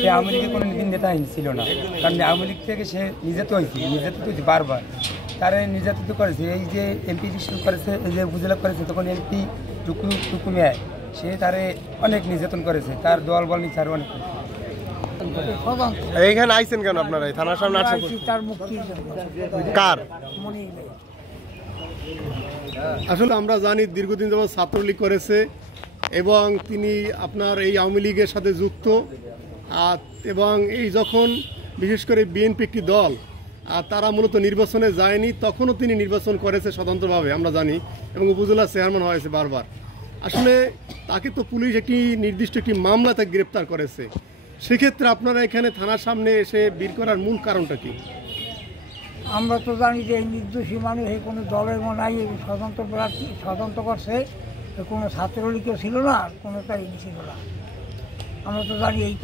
সে আওয়ামী লীগের কোনো নেতাহীন ছিল না, কারণ আওয়ামী লীগ থেকে সে নির্যাতিত হয়েছে বারবার। তারা নির্যাতিত করেছে, এই যে এমপি ইলেকশন করেছে, এই যে উপজেলা করেছে, তখন এমপি টুকুমিয়ায় সে তারে অনেক নির্যাতন করেছে, তার দল বল নিচ্ছে আরো অনেক। এইখানে আইছেন কেন আপনারা? এই থানার সামনে আছেন কার? আসলে আমরা জানি দীর্ঘদিন যাবত ছাত্রলীগ করেছে এবং তিনি আপনার এই আওয়ামী লীগের সাথে যুক্ত, এবং এই যখন বিশেষ করে বিএনপি একটি দল আর তারা মূলত নির্বাচনে যায়নি, তখনও তিনি নির্বাচন করেছে স্বতন্ত্রভাবে আমরা জানি, এবং উপজেলা চেয়ারম্যান হয়েছে বারবার। আসলে তাকে তো পুলিশ একটি নির্দিষ্ট একটি মামলাতে গ্রেপ্তার করেছে। সেক্ষেত্রে আপনারা এখানে থানার সামনে এসে বের করার মূল কারণটা কি? আমরা তো জানি যে এই নির্দোষী মানুষ এই কোনো দলের নাই, স্বতন্ত্র প্রার্থী স্বতন্ত্র করছে, কোনো ছাত্রলীগও ছিল না, কোনোটাই ছিল না। আমরা তো জানি এই